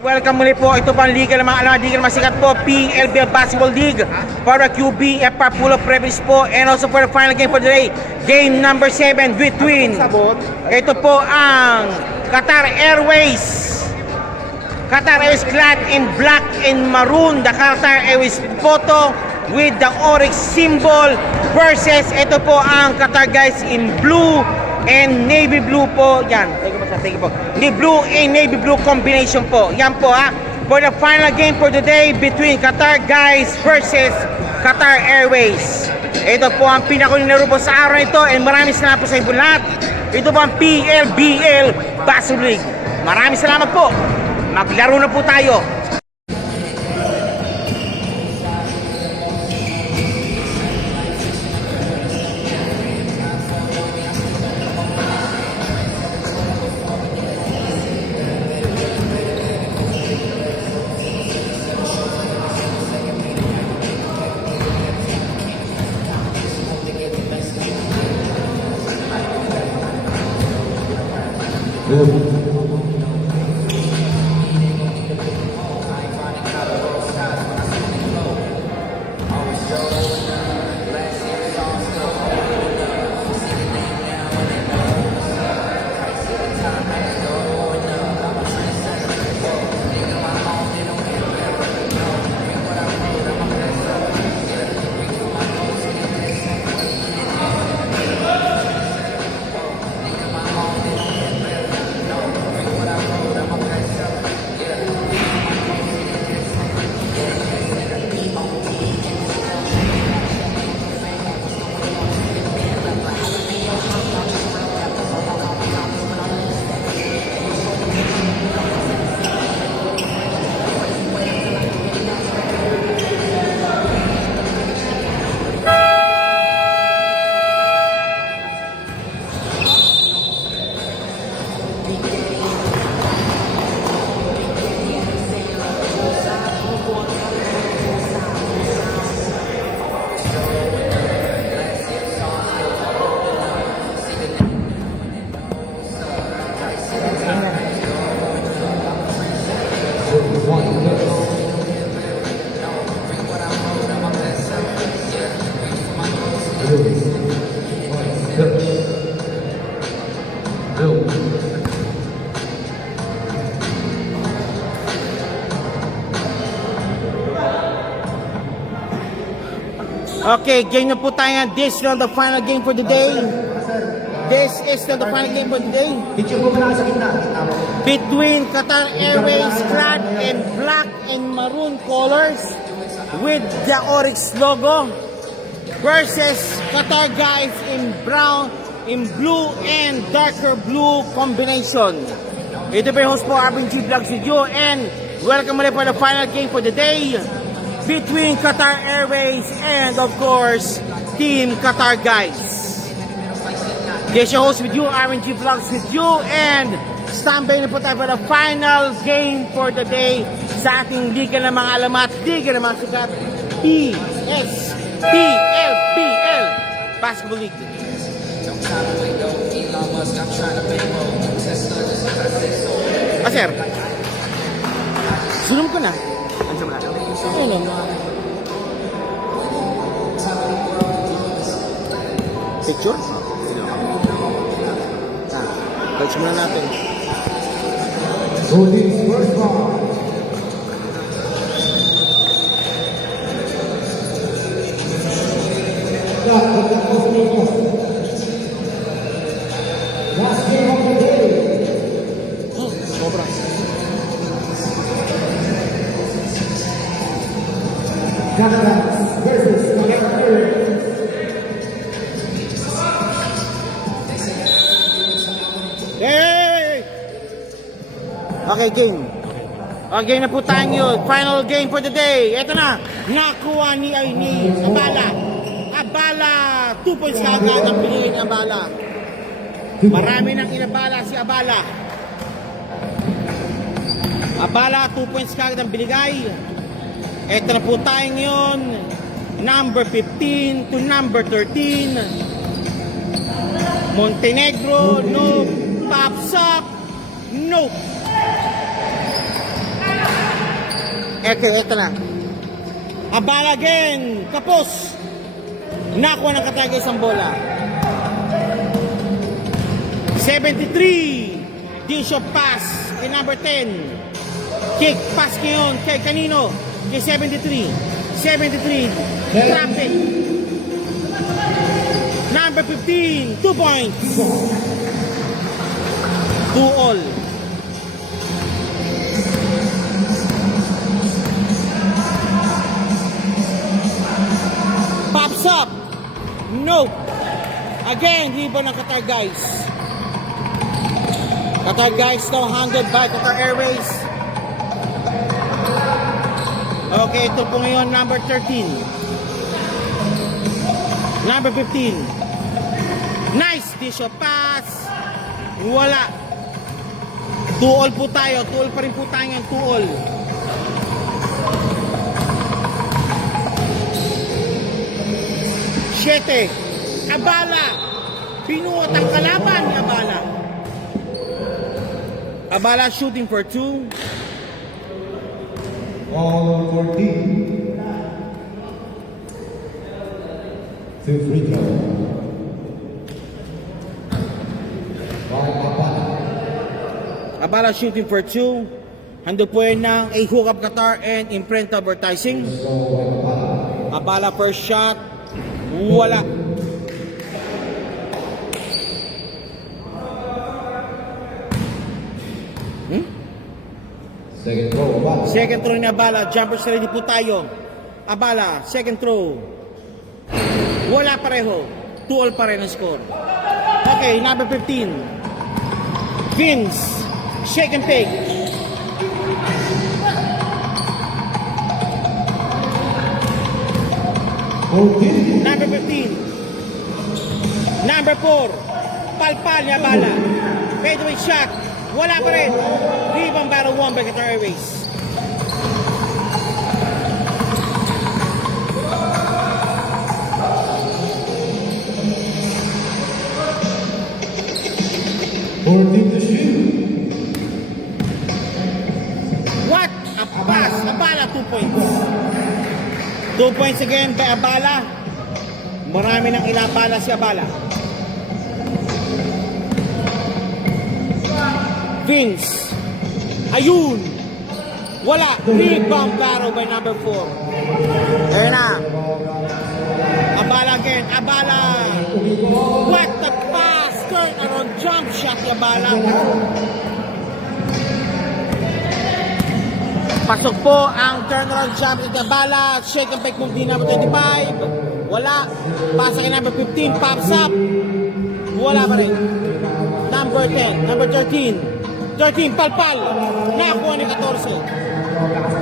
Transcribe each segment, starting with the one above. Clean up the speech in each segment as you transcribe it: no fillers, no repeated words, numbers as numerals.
Welcome muli po. Ito po ang liga ng mga liga ng masikat po, PLBL Basketball League para QB FR Pulo Previs po, and also for the final game for the day, game number 7 between ito po ang Qatar Airways clad in black and maroon, the Qatar Airways photo with the oryx symbol versus ito po ang Qatar guys in blue and navy blue po. Yan, thank you po. Blue and navy blue combination po. Yan po ha. For the final game for today between Qatar guys versus Qatar Airways. Ito po ang pinakulinaro po sa araw nito, and maraming salamat po sa inyo lahat. Ito po ang PLBL Basketball League. Maraming salamat po. Maglaro na po tayo. Okay, game na po tayo. This is the final game for the day. This is the final game for the day. Between Qatar Airways clad in black and maroon colors with the oryx logo versus Qatar guys in brown, in blue and darker blue combination. Ito po yung host po, Arvin G Vlogs with you, and welcome ulit for the final game for the day between Qatar Airways and of course Team Qatar guys. This your host with you, Arvin G Vlogs with you, and standby na po tayo for the final game for the day sa ating liga ng mga alamat, liga ng mga sikat, PLBL Basketball League. Sir, zoom ko na. Ano naman? Picture? Touch muna natin. Last game of the day. Sobra. Canada versus Qatar. Hey! Okay, game. Okay na po tayo yun. Final game for the day. Ito na. Nakuha ni Abala. Abala. 2 points kagad ang pinili ni Abala. Marami nang inabala si Abala. Abala, 2 points kagad ang binigay. Ito na po tayo ngayon. Number 15 to number 13. Montenegro, no. Popsock, no. Okay, ito na. Abala again. Kapos. Nakuha ng Qatar isang bola. 73. Bishop pass kay number 10. Kick pass ngayon kay kanino? Kay 73. 73. Traffic. Number 15. 2 points. 2-all. Pops up. Nope. Again, ribbon ng Qatar guys. Qatar guys now handled by Qatar Airways. Okay, ito po ngayon number 13. Number 15. Nice Bishop pass. Wala. 2-all po tayo. 2-all pa rin po tayo ngayon. 2-all. Siete. Abala. Pinuot ang kalaban ni Abala. Abala shooting for 2. All 14. Two free throw. Abala shooting for 2. Hando po yan ng A Hookup Qatar and Imprint Advertising. Abala first shot. Wala. Second throw. Second throw ni Abala. Jumpers ready po tayo. Abala, second throw. Wala pareho. 2-all pa rin ang score. Okay, number 15. Vince. Shake and take. Number 15. Number 4. Palpal ni Abala. Fadeaway shot. Wala pa rin. Rebound battle won by Qatar Airways. To shoot. What a pass. Abala 2 points. 2 points again by Abala. Marami nang inabala si Abala. Vince. Ayun. Wala. Rebound battle by number 4. There na. Abala again. Abala. What the pass. Turn around jump shot ni Abala. Pasok po ang turnaround jump ni Abala. Shake and fake move din number 25. Wala. Pasa kay number 15. Pops up. Wala pa rin. Number 10. Number 13. 13. Palpal. Nakuha ni 14.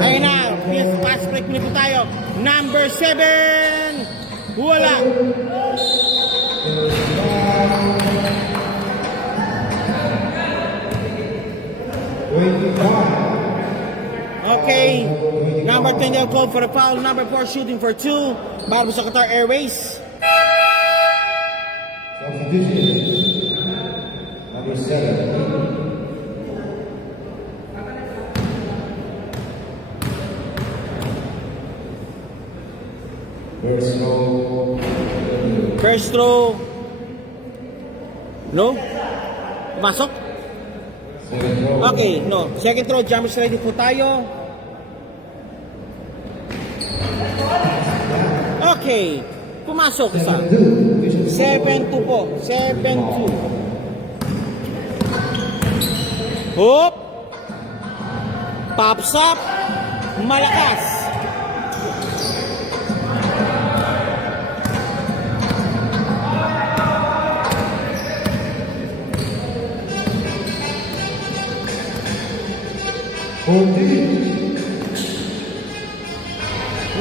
Ayun na. Yes, pass break muna po tayo. Number 7. Wala. Okay. Number 10 they'll call for the foul. Number 4 shooting for 2. Para sa Qatar Airways. Substitution. Number 7. First throw. First throw. No? Pumasok? Second throw. Okay, no. Second throw, jumpers ready po tayo. Okay. Pumasok isa. 7-2 po. 7-2. Hop. Pops up. Malakas.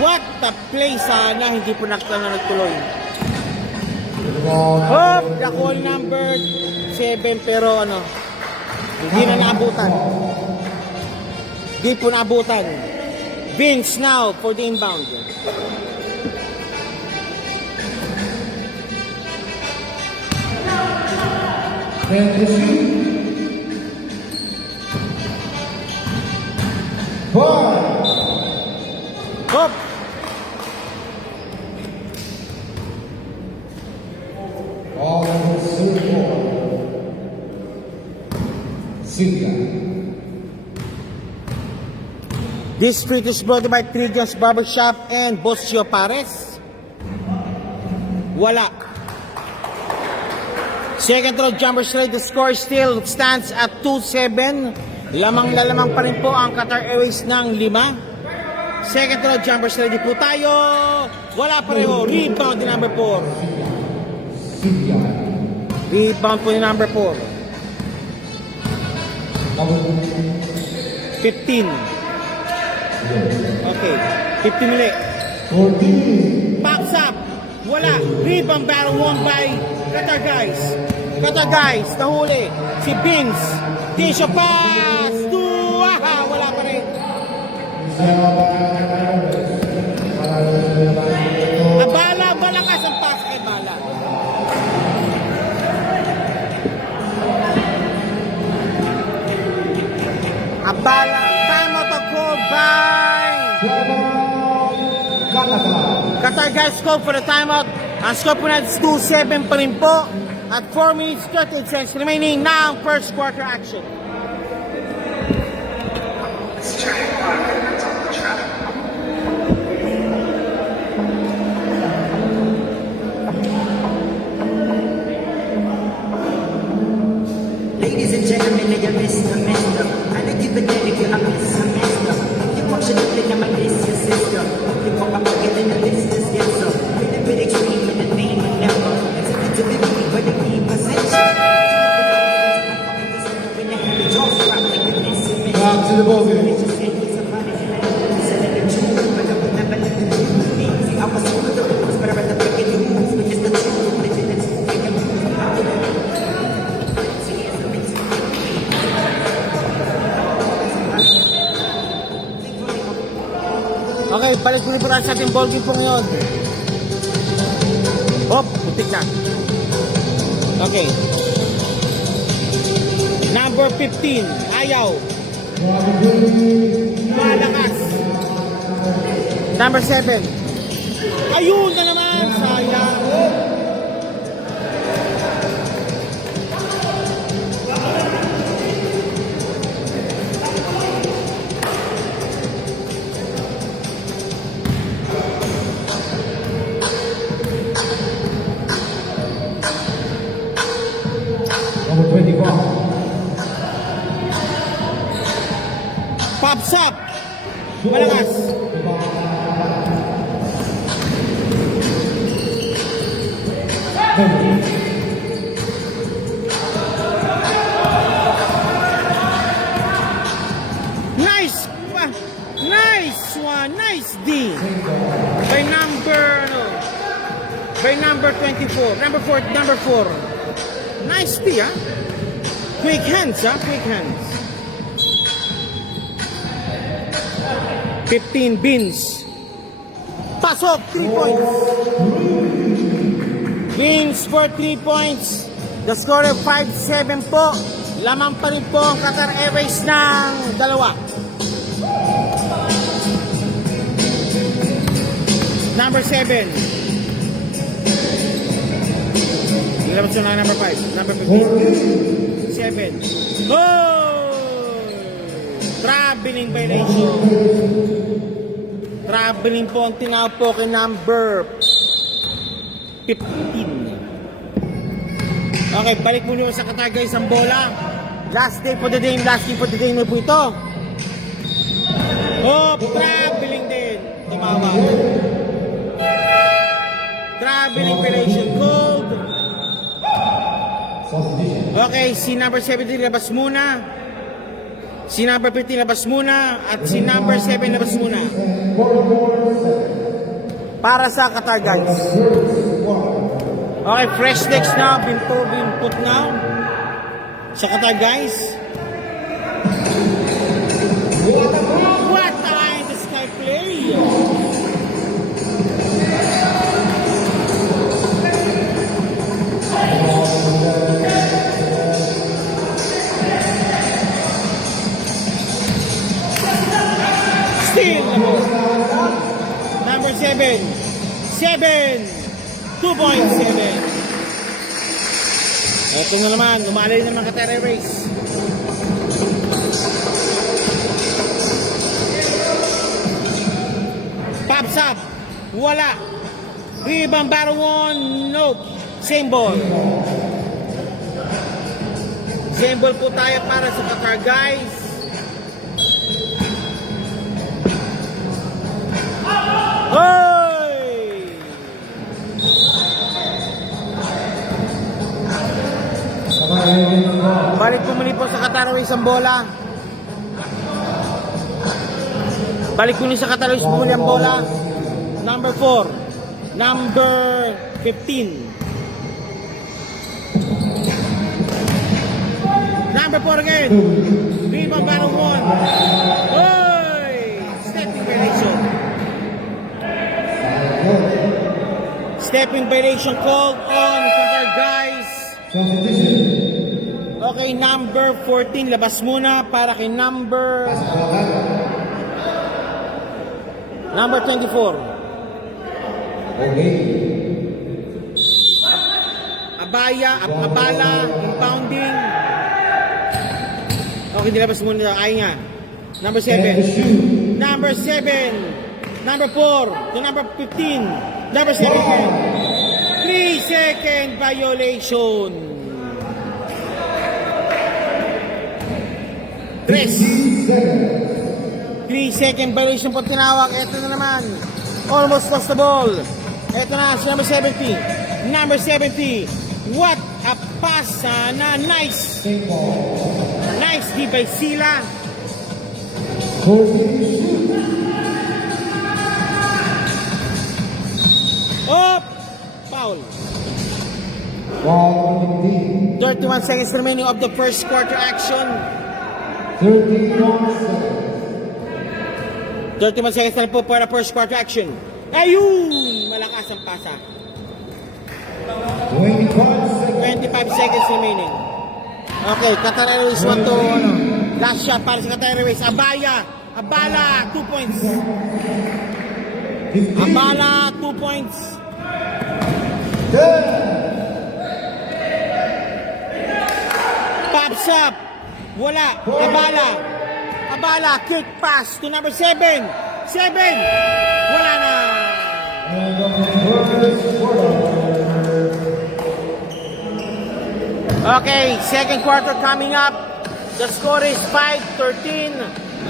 What the play sana, hindi po nagtuloy. Hop, the call number 7 pero ano, hindi na naabutan. Hindi po naabutan. Vince now for the inbound. Hop! All number 34. Silvia. This street is brought to you by Trigon's Barbershop and Boscio Pares. Wala. Second row jumper straight. The score still stands at 2-7. Lamang na lamang pa rin po ang Qatar Airways ng 5. Second row jumper straight po tayo. Wala pareho. Rebound din number 4. Silvia. Rebound po yung number 4. Number 15. Okay. 15 muli. 14. Pops up. Wala. Rebound battle won by Qatar guys. Qatar guys. Nahuli. Si Bins. Tisha pass. Wala pa rin. Abala. Malakas ang pass kay Bala. Abala. Time out of call by Qatar guys scope for the timeout. Ang score po natin is 2-7 pa rin po. At 4 minutes 38 seconds remaining now first quarter action. Ladies and gentlemen, I am Mr. Mister. I don't give a damn if you're a Mr. Mister. You watch it, look at my list, your sister. You walk up together, the list is yes, sir. With a bit extreme with the name and never. It's a bit to the beat, but the key possession. When you have the jaws drop like a Mr. Mister. Back to the ball game. It's just saying he's a funny and I don't know. Said it true, but I would never let it do me. See, I was over the rules, but I rather break it loose. But it's the truth, but it's break it loose. See, it's a mix. Okay, balik muli po tayo sa ating ball game po ngayon. Hop, putik na. Okay. Number 15, ayaw. Malakas. Number 7. Ayun na naman, sayang. Number 25. Pops up. Malakas. Nice. Nice one. Nice D. By number 24. Number 4. Nice D, ah. Quick hands, ah. Quick hands. 15 Bins. Pasok, 3 points. Bins for 3 points. The score of 5-7 po. Lamang pa rin po ang Qatar Airways ng 2. Number 7. Ilabas yung number 5. Number 15. 7. Oh! Traveling violation. Traveling po ang tinawag po kay number 15. Okay, balik muna sa Qatar guys ang bola. Last day for the game, last game for the game na po ito. Oh, traveling din. Tumawag. Traveling violation code. Okay, si number 17 labas muna. Si number 15 labas muna. At si number 7 labas muna. Para sa Qatar guys. Okay, fresh decks now. Been put now. Sa Qatar guys. What a line the sky play. Still. number 7. 7. 2.7. Ito na naman, umalay naman Qatar Airways. Pops up. Wala. Rebound battle 1. Nope. Same ball. Same ball po tayo para sa Qatar, guys. Hoy! Balik po muli po sa Qatar Airways ang bola. Balik po muli sa Qatar Airways muli ang bola. Number 4. Number 15. Number 4 again. Rebound battle 1. Oy! Stepping violation. Stepping violation called on Qatar, guys. Okay, number 14. Labas muna para kay number 24. Okay. Abala, impounding. Okay, nilabas muna. Ay nga. Number 7. Number 7. Number 4. To number 15. Number 7. 3-second violation. 3-second violation po tinawag. Ito na naman. Almost lost the ball. Ito na si number 70. Number 70. What a pass na nice. Nice di by Sila. Oh! Foul. 31 seconds remaining of the first quarter action. 31 seconds na po para first quarter action. Ayun! Malakas ang pasa. 25 seconds remaining. Okay, Qatar Airways want to, last shot para sa Qatar Airways. Abala, 2 points. Abala, 2 points. Pops up. Wala. Abala, kick pass to number 7. 7. Wala na. Okay, second quarter coming up. The score is 5-13.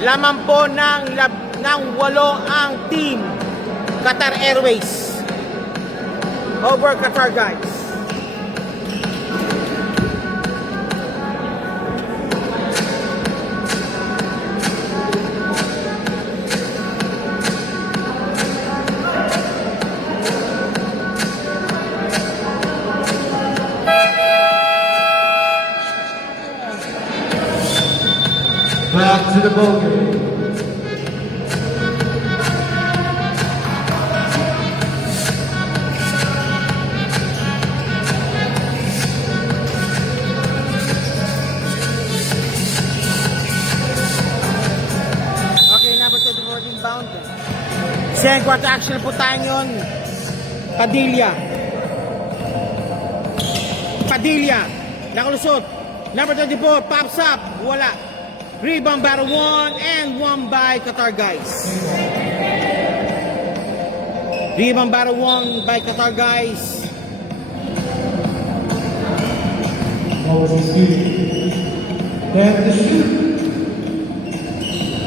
Lamang po ng 8 ang team Qatar Airways over Qatar, guys. Back to the ball game. Okay, number 24 inbound. Second quarter action po tayo yun. Padilla. Nakalusot. Number 24, pops up. Wala. Rebound battle 1 and 1 by Qatar, guys. Rebound battle 1 by Qatar, guys.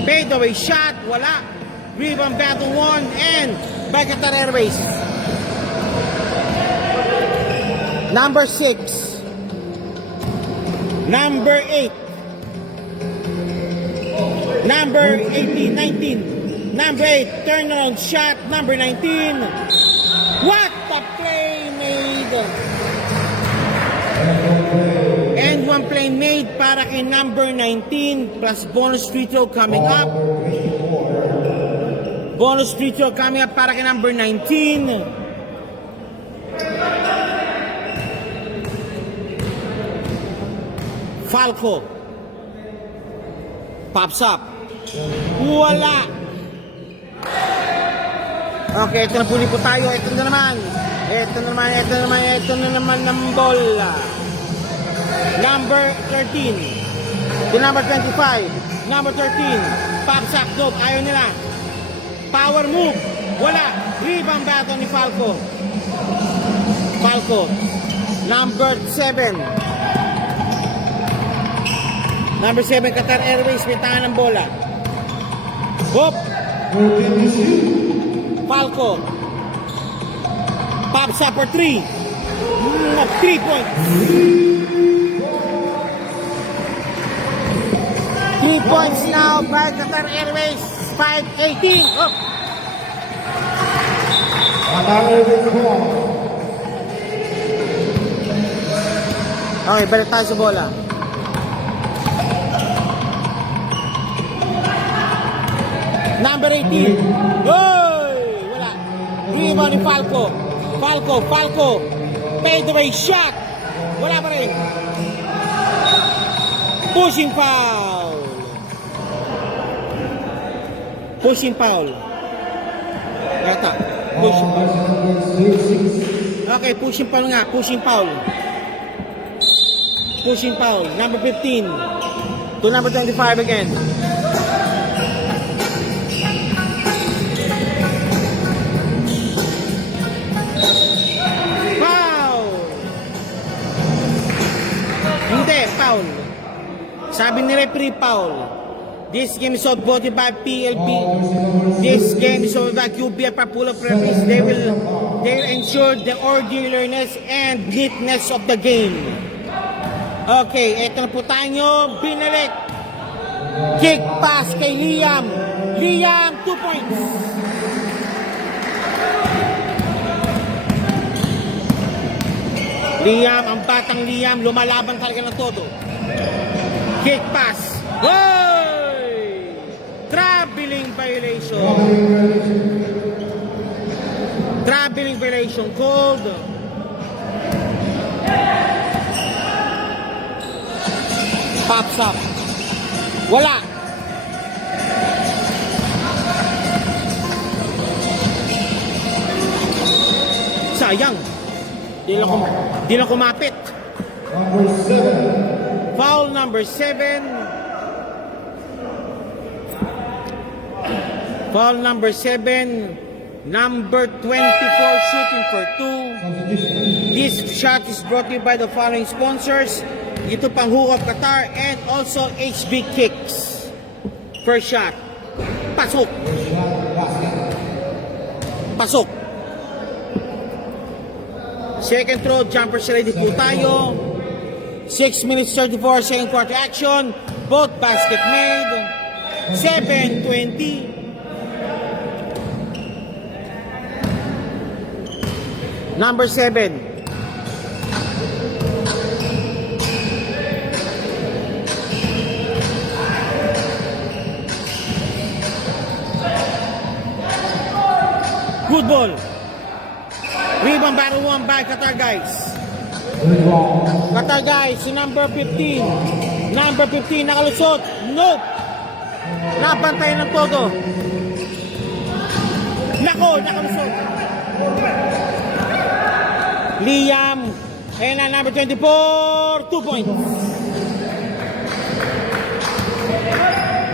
Fade away shot. Wala. Rebound battle 1 and by Qatar Airways. Number 6. Number 8. Number 18, 19. Number 8, turnaround shot. Number 19. What a play made. And one play made para kay number 19 plus bonus free throw coming up. Bonus free throw coming up para kay number 19. Falco. Pops up. Wala. Okay, ito na po tayo. Ito na naman ng bola. Number 13 to number 25. Number 13, pops up, dope. Ayaw nila. Power move. Wala. Rebound battle ni Falco. Number 7. Number 7, Qatar Airways. May tangan ng bola. Hop. Falco. Pops up for 3. 3 points. 3 points now by Qatar Airways. 5-18. Oh. Okay, balik tayo sa bola. Number 18. Hoy! Wala. Rebound ni Falco. Fade away shot. Wala pa rin. Pushing foul. Ito. Okay, pushing foul nga. Pushing foul. Number 15 to number 25 again. Foul. Sabi ni referee, foul. This game is voted by PLB. This game is voted by QB for pool of referees. They will ensure the orderliness and neatness of the game. Okay, eto na po tayo. Binalik. Kick pass kay Liam. 2 points. Ang batang Liam, lumalaban talaga ng todo. Kick pass. Hoy! Traveling violation called. Pops up. Wala. Sayang. Di lang kumapit. Foul number 7. Number 24 shooting for 2. This shot is brought to you by the following sponsors. Ito pang Hook of Qatar and also HB Kicks. First shot. Pasok. Second throw, jumpers ready po tayo. 6 minutes 34, second quarter action. Both basket made. 7-20. Number 7. Good ball. Rebound battle won by Qatar guys. Si number 15. Nakalusot. Nope. Napantay ng todo. Nakalusot. Liam. Ayan na, number 24. 2 points.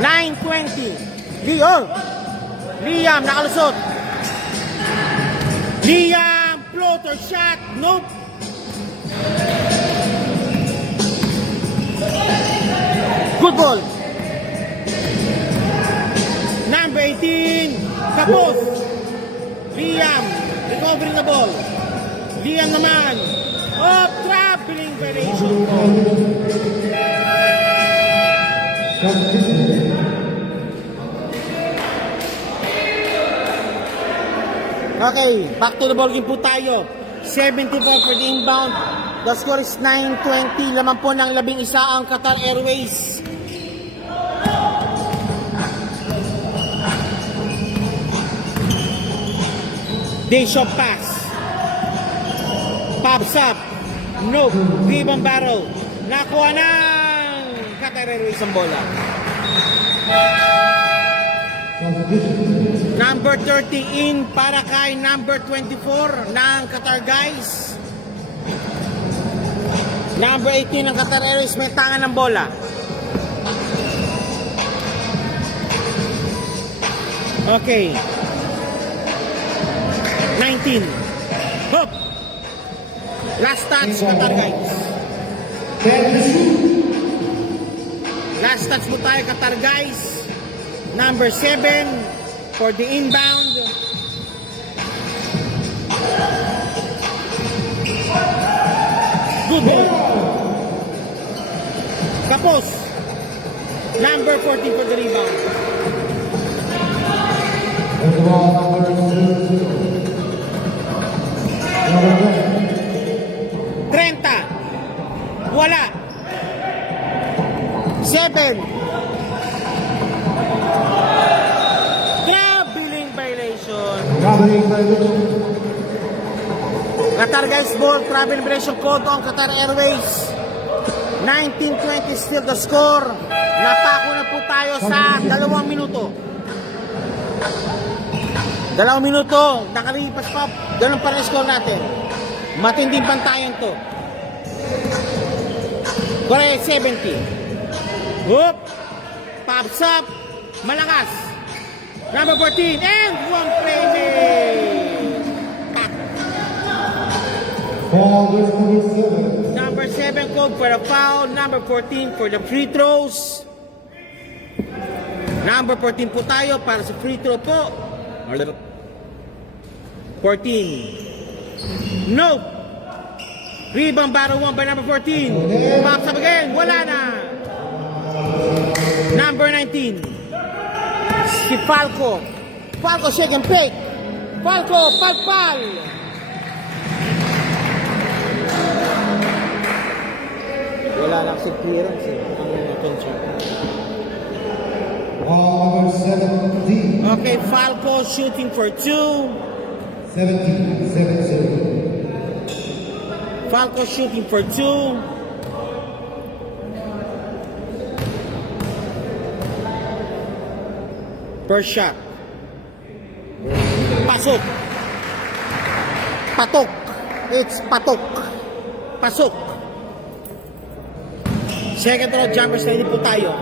9-20. Liam, nakalusot. Floater shot. Nope. Good ball. Number 18. Kapos. Liam. Recovering the ball. Liam naman. Traveling variation. Okay, back to the ball game po tayo. 74 for the inbound. The score is 9-20. Laman po ng 11 ang Qatar Airways. Day shot pass. Pops up. No. Rebound battle. Nakuha ng Qatar Airways ang bola. Competition. Number 30 in para kay number 24 ng Qatar guys. Number 18 ng Qatar Airways may tangan ng bola. Okay. 19. Hop. Last touch Qatar guys. Last touch mo tayo Qatar guys. Number 7 for the inbound. Good ball. Kapos. Number 14 for the rebound. And the ball number 0. Number 10. 30. Wala. 7. Traveling violation. Traveling violation. Qatar guys ball, travel violation code on Qatar Airways. 19-20 still the score. Napako na po tayo sa 2 minuto. 2 minuto, nakalipas pa, ganun pa rin score natin. Matinding bantayan to. Correct, 70. Whoop! Pops up, malakas. Number 14, and one play. Ball with number 7. Number 7 called for a foul. Number 14 for the free throws. Number 14 po tayo para sa free throw po. 14. No. Rebound battle won by number 14. Pops up again. Wala na. Number 19. Si Falco. Falco shake and fake. Falco, palpal. Wala lang si clearance eh. Ang attention. Ball number 17. Okay, Falco shooting for 2. 17. 7-0. Falco shooting for 2. First shot. Pasok. Patok. It's patok. Pasok. Second round jumpers ready po tayo.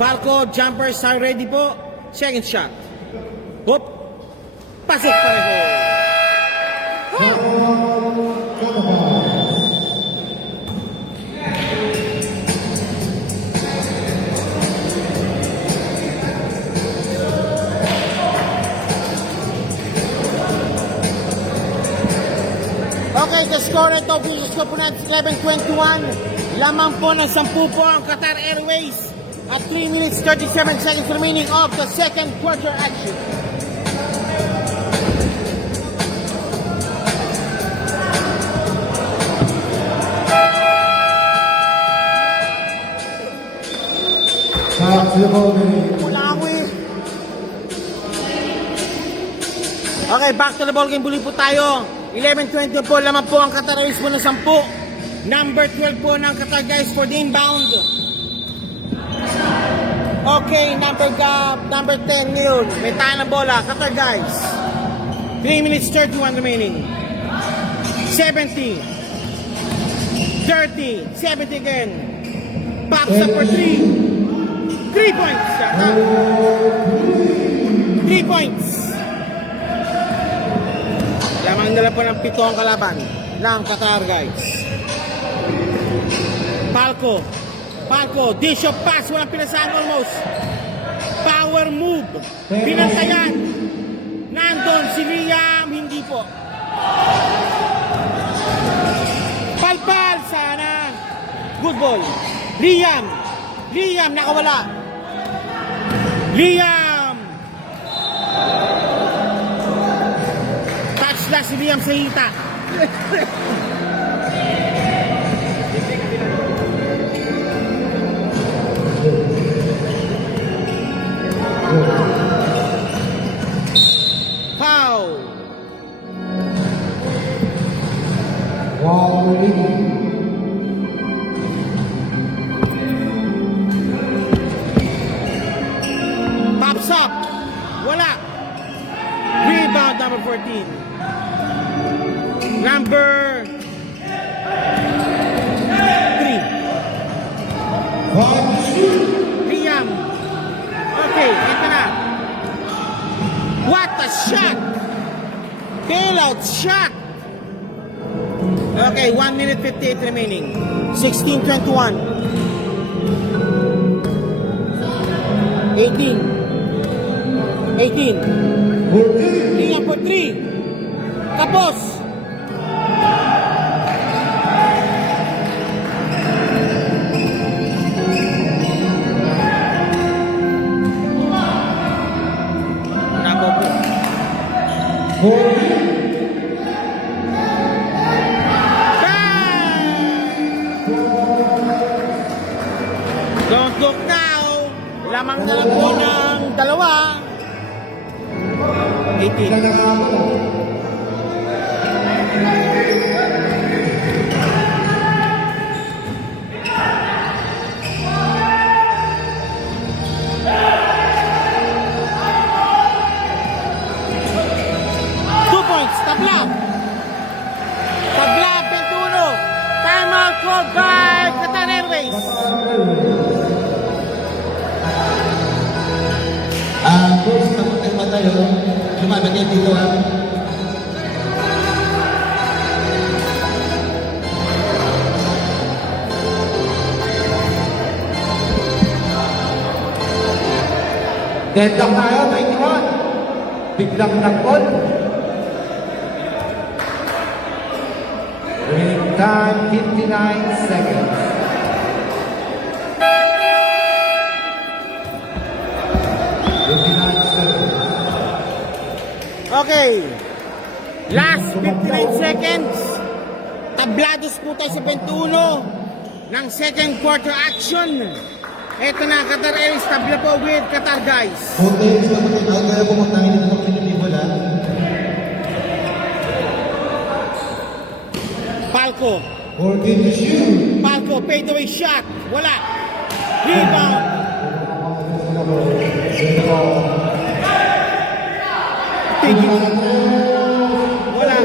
Falco jumpers are ready po. Second shot. Hop. Pasok pareho. Okay, the score ito, official score po natin 11-21. Lamang po ng 10 po ang Qatar Airways at 3 minutes 37 seconds remaining of the second quarter action. Back to the ball game. Wala ako eh. Okay, back to the ball game. Buli po tayo. 11-20 po. Lamang po ang Qatar Airways po ng 10. Number 12 po ng Qatar guys for the inbound. Okay, number 10 ngayon. May tayo ng bola. Qatar guys. 3 minutes 31 remaining. 70. 30. 70 again. Pops up for 3. 3 points. 3 points. Lamang nila po ng 7 ang kalaban ng Qatar guys. Falco, dish of pass, walang pinasahan almost. Power move, pinantayan. Nandun si Liam, hindi po. Palpal sana. Good ball. Liam, nakawala. Liam. Touchdown si Liam sa hita. Foul. Ball leading. Pops up. Wala. Rebound number 14. Number 3. 5-2. Liam. Okay, ito na. What a shot! Bailout shot! Okay, 1 minute 58 remaining. 16-21. 18. 14. Liam for 3. Tapos. Nako po. 14. Don't look now. Lamang na lang po ng dalawa. 18. Nagkakabot. Tabla. Tabla, 21. Time out called by Qatar Airways. Coach, tapos pa tayo. Lumabag yan dito ha. Deadlock tayo, 21. Biglang nag-on. Winning time, 59 seconds. Okay. Last 59 seconds. Tablados po tayo sa 21 ng second quarter action. Ito na, Qatar Airways tabla po with Qatar guys. Okay, gusto ko din ako kaya pumuntahin dito sa Pilipibola. Palco. 14 to shoot. Palco, fadeaway shot. Wala. Rebound. Tigil. Wala.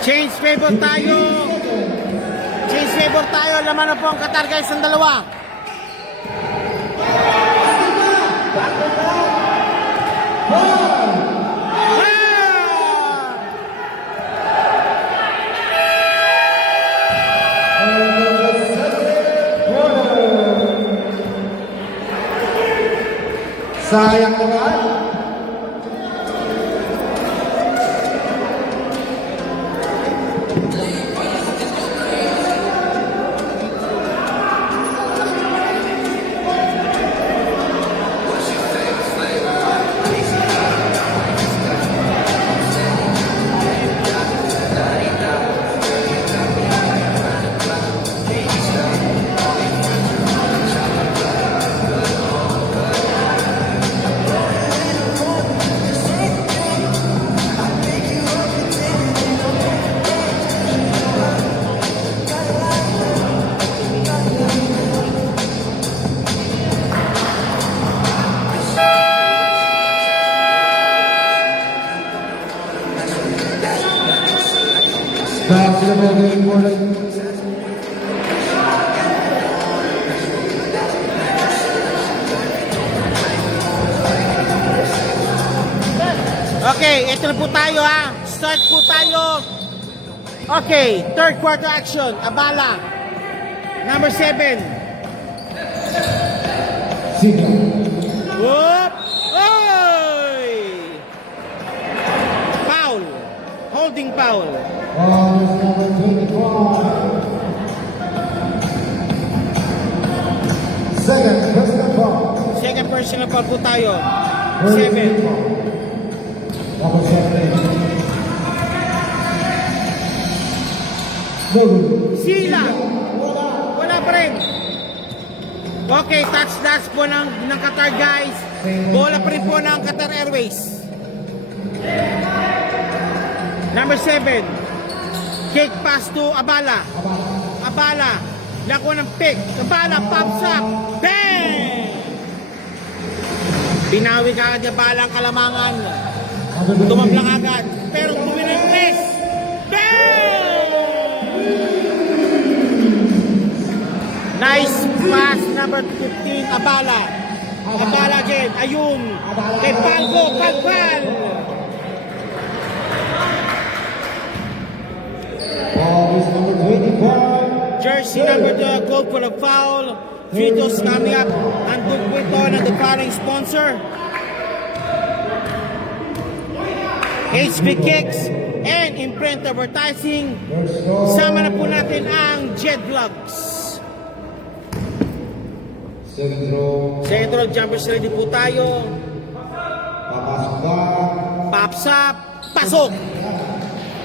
Change favor tayo. Change favor tayo. Laman na po ang Qatar guys ang dalawa. Sayang naman. Back to the building, Gordon. Okay, ito na po tayo ha. Start po tayo. Okay, third quarter action. Abala. Number 7. Siga. Whoop! Oy! Foul. Holding foul. Number 25. Second, personal foul. Second personal foul po tayo. 7. Number 7. No good. Sila. Wala. pa rin. Okay, touch po ng Qatar guys. Bola pa rin po ng Qatar Airways. Number 7. Kick pass to Abala. Abala. Nakuha ng pick. Abala, pops up. Bang! Binawi ka agad Abala ang kalamangan. Tumablang agad. Pero tumira yung press. Bang! Nice pass number 15, Abala. Abala again. Ayun. Kay Palgo. Palpal. Jersey number 2, called for the foul. Fritos coming up. Andun po ito ng the following sponsor. HB Kicks and Imprint Advertising. Sama na po natin ang Jet Vlogs. Central jumpers ready po tayo. Pops up. Pasok.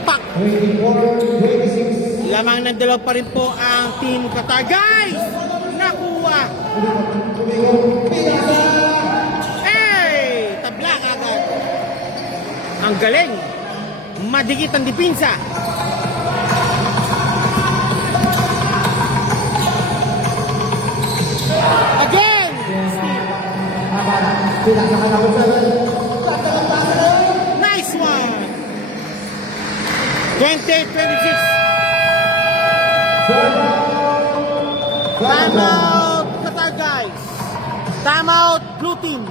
Pak. Lamang ng dalaw pa rin po ang Team Qatar. Guys! Nakuha! Hey! Tabla agad. Ang galing. Madikit ang dipinsa. Again! Nice one! 28-26. Time out, Qatar guys. Time out, blue team.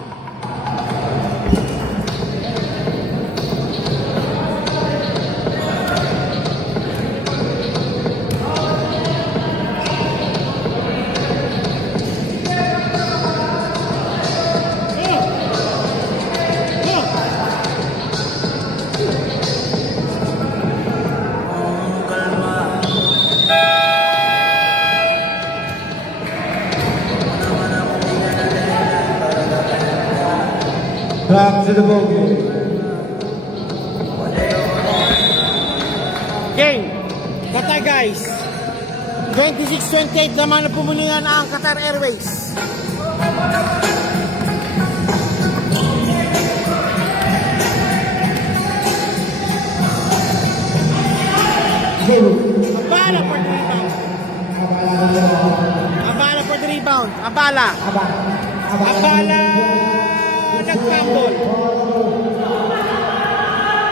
Back to the bogey. Game. Qatar guys. 26-28 naman na pumulingan ang Qatar Airways. Abala for the rebound. Abala for the rebound. Abala. Abala. Nag-fumble.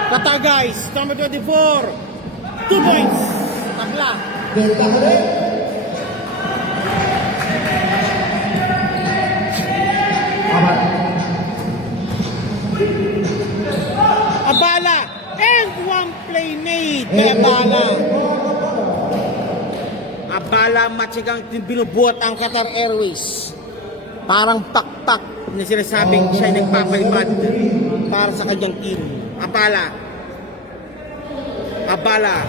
Qatar guys, number 24. 2 points. Tabla. Abala. And one play made kay Abala. Abala matyagang binubuhat ang Qatar Airways. Parang pakpak na sinasabing siya ay nagpapalipad para sa kanyang team. Abala. Abala.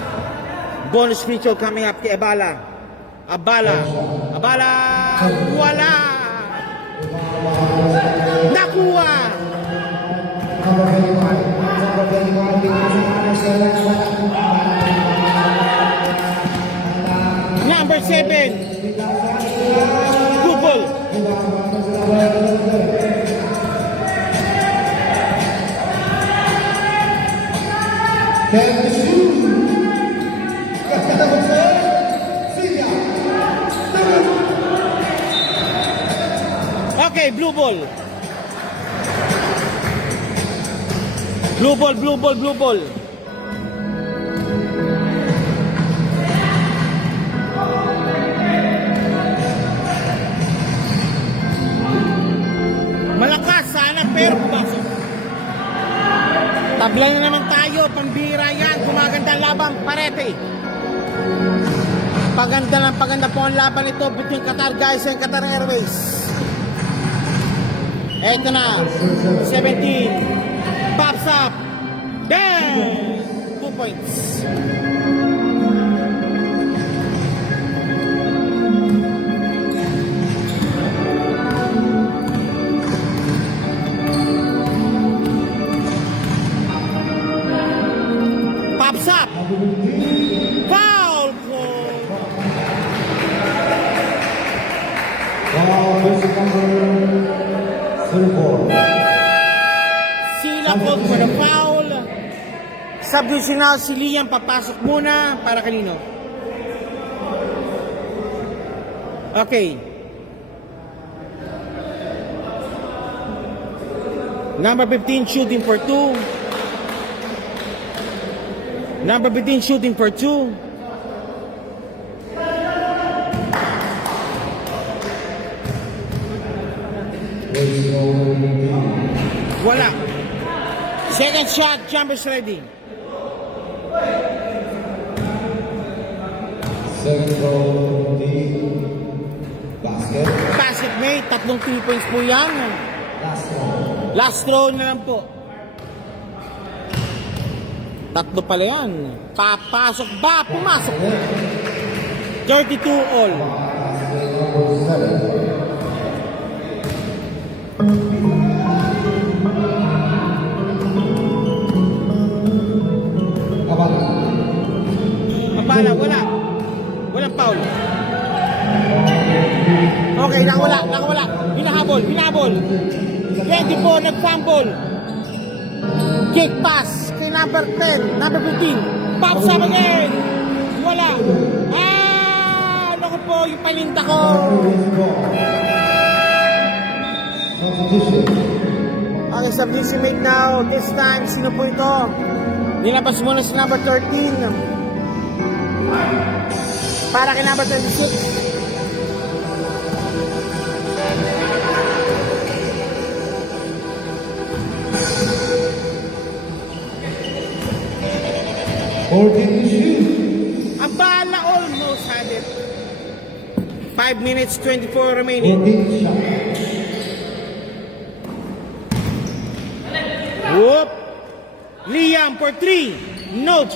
Bonus feature coming up kay Abala. Abala. Abala. Wala. Nakuha. Number 7. Google. Okay, blue ball. Blue ball, blue ball, blue ball. Malakas sana pero pasok. Tabla na naman tayo, pambira yan, gumaganda ang laban, Parete. Paganda po ang laban ito between Qatar guys and Qatar Airways. Eto na, 17, pops up, bang! 2 points. Pops up, foul ball. jersey number 34. Sila called for the foul. Substitution now, si Liam papasok muna para kanino? Okay. Number 15 shooting for 2. Number 15 shooting for 2. Wala. Second shot, jumpers ready. Second row, the basket. Basket mate, 3 points po yan. Last row. Last throw na lang po. 3 pala yan. Papasok ba? Pumasok. 32 all. Number 7. Abala. Mabala, wala. Walang foul. Okay, nakawala. Hinahabol. 24, nag-fumble. Kick pass kay number 10, number 15. Pops up again. Wala. Naku po, yung palinta ko. Substitution. Okay, substitution made now. This time, sino po ito? Nilabas muna si number 13. Para kay number 26. Abala almost had it. 5 minutes, 24 remaining. Whoop! Liam for 3. Nope.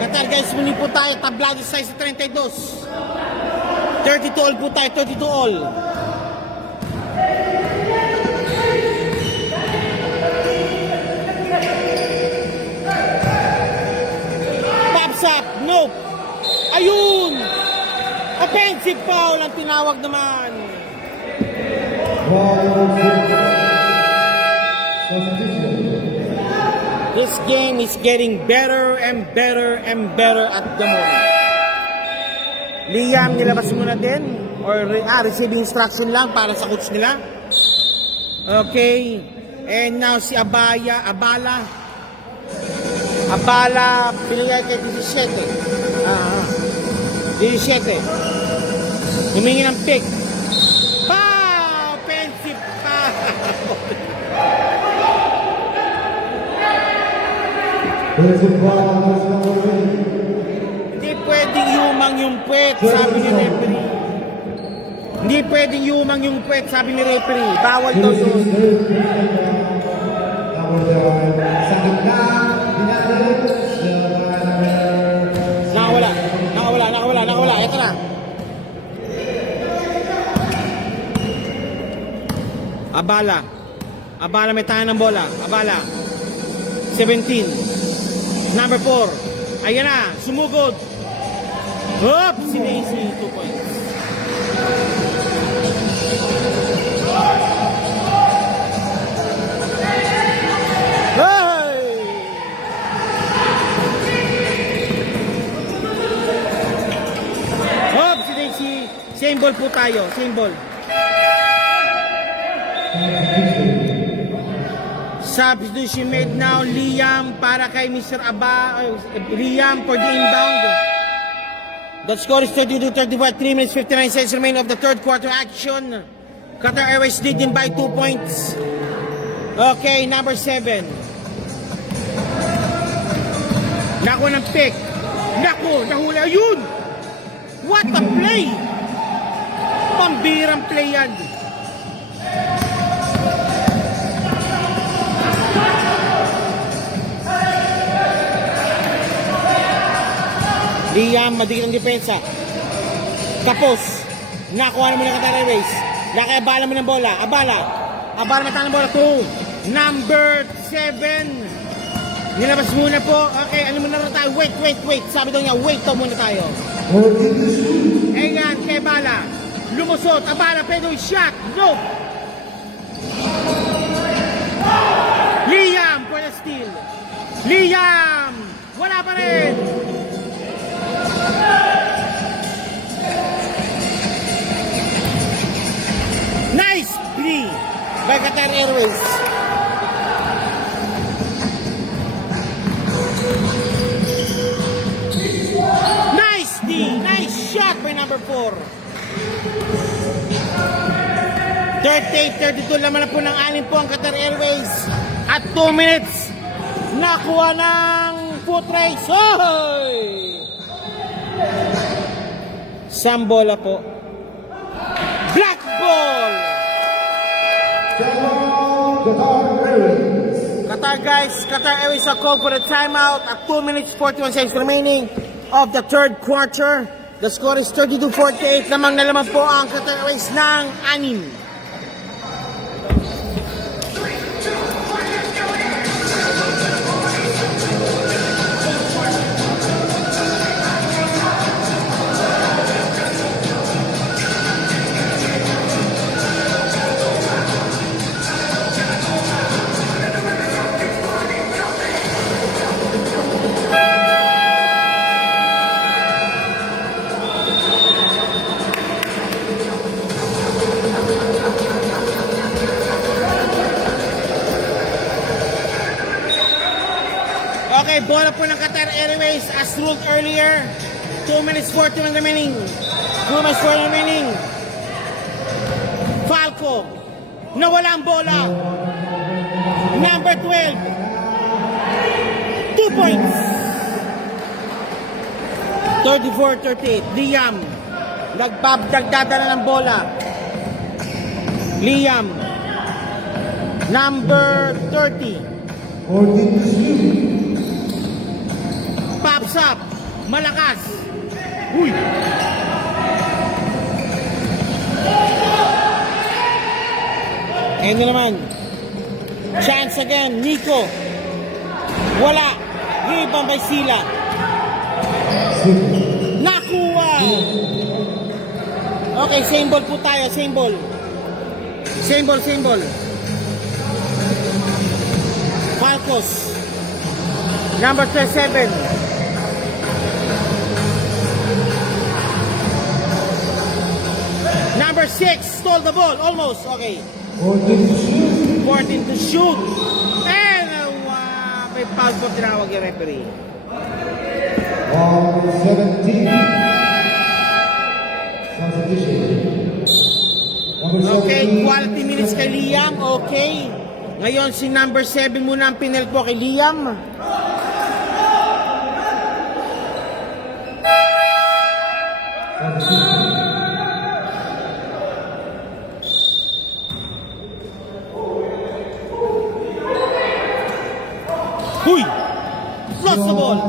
Qatar guys, muli po tayo. Tablado size 32. 32 all po tayo. 32 all. Pops up. Nope. Ayun! Offensive foul ang tinawag naman. This game is getting better and better and better at the moment. Liam, nilabas muna din? Or receiving instruction lang para sa coach nila? Okay. And now si Abala, pinigay kay 17. 17. Humingi ng pick. Offensive pa! Hindi pwedeng yumang yung puwet, sabi ni referee. Hindi pwedeng yumang yung puwet, sabi ni referee. Bawal daw yun. Nakawala. Ito na. Abala may tayo ng bola. Abala. 17. Number 4. Ayan na. Sumugod. Hop! Si Macy. 2 points. Hey! Hop! Si Macy. Same ball po tayo. Same ball. Substitution made now. Liam para kay Mr. Liam for the inbound. That score is 32-35. 3 minutes 59 seconds remain of the third quarter action. Qatar Airways leading by 2 points. Okay, number 7. Nako ng pick. Nako, nahula. Ayun! What a play! Pambirang play yan. Liam, madikit ang depensa. Tapos, nakuha naman ng Qatar Airways. Abala mo ng bola. Abala matang ng bola. 2. Number 7. Nilabas muna po. Okay, ano muna na tayo? Wait. Sabi daw niya, wait daw muna tayo. 42. Ayan, kay Bala. Lumusot. Abala, pero shot. No. Liam for the steal. Liam. Wala pa rin. Nice play by Qatar Airways. Nice D. Nice shot by number 4. 38-32 naman na po ng anim po ang Qatar Airways. At 2 minutes, nakuha ng foot race. Hoy! Sambola po. Black ball! Qatar guys, Qatar Airways are called for the timeout at 2 minutes 41 seconds remaining of the third quarter. The score is 32-48. Lamang na lamang po ang Qatar Airways ng anim. Okay, bola po ng Qatar Airways as ruled earlier. 2 minutes 41 remaining. 2 minutes 40 remaining. Falco. Nawala ang bola. Number 12. 2 points. 34-38. Liam. Nagdadala ng bola. Liam. Number 30. 42. Pops up. Malakas. Uy. Ayan na naman. Chance again. Nico. Wala. Rebound by Sila. Nakuha. Okay, same ball po tayo. Same ball. Same ball. Falcos. Number 37. Number 6 stole the ball. Almost. Okay. 14 to shoot. And may foul po tinawag yung referee. 17. Okay, quality minutes kay Liam. Okay. Ngayon si number 7 muna ang pinel po kay Liam. Huy! Lost the ball.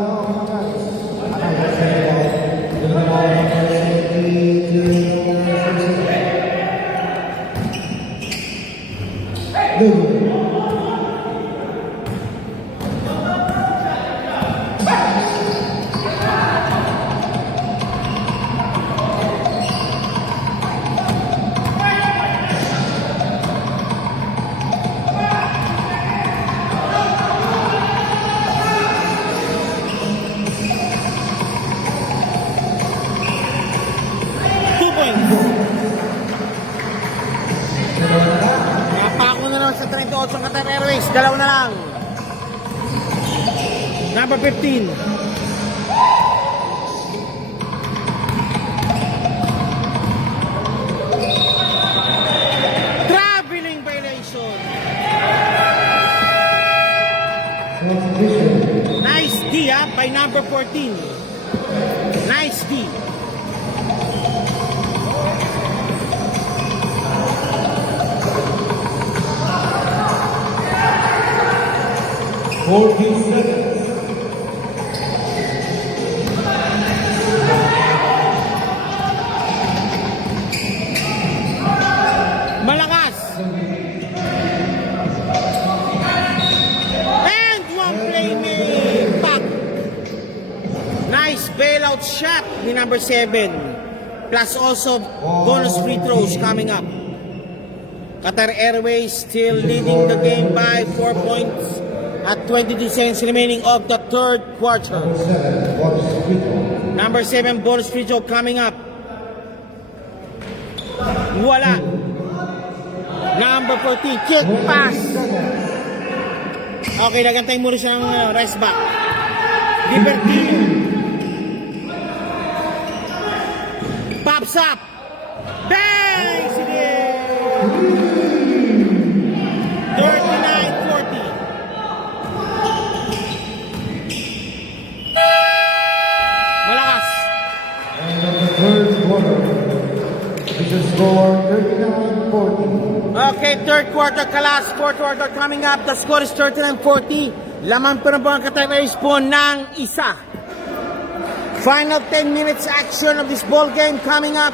Napako na lang sa 38 sa Qatar Airways. Dalawa na lang. Number 15. Traveling violation. Nice D by number 14. Nice D. Malakas. And one playmaker. Nice bailout shot ni number 7. Plus also bonus free throws coming up. Qatar Airways still leading the game by 4 points at 22 seconds remaining of the third quarter. Number 7 bonus free throw coming up. Wala. Number 14, kick pass. Okay, nagantay muna siya ng rest back. Libertino. Pops up. Bang! Sige! 39-40. Malakas. And of the third quarter, it's a score 39-40. Okay, third quarter kalas, fourth quarter coming up. The score is 39-40. Laman pa na po ang Qatar Airways po ng isa. Final 10 minutes action of this ball game coming up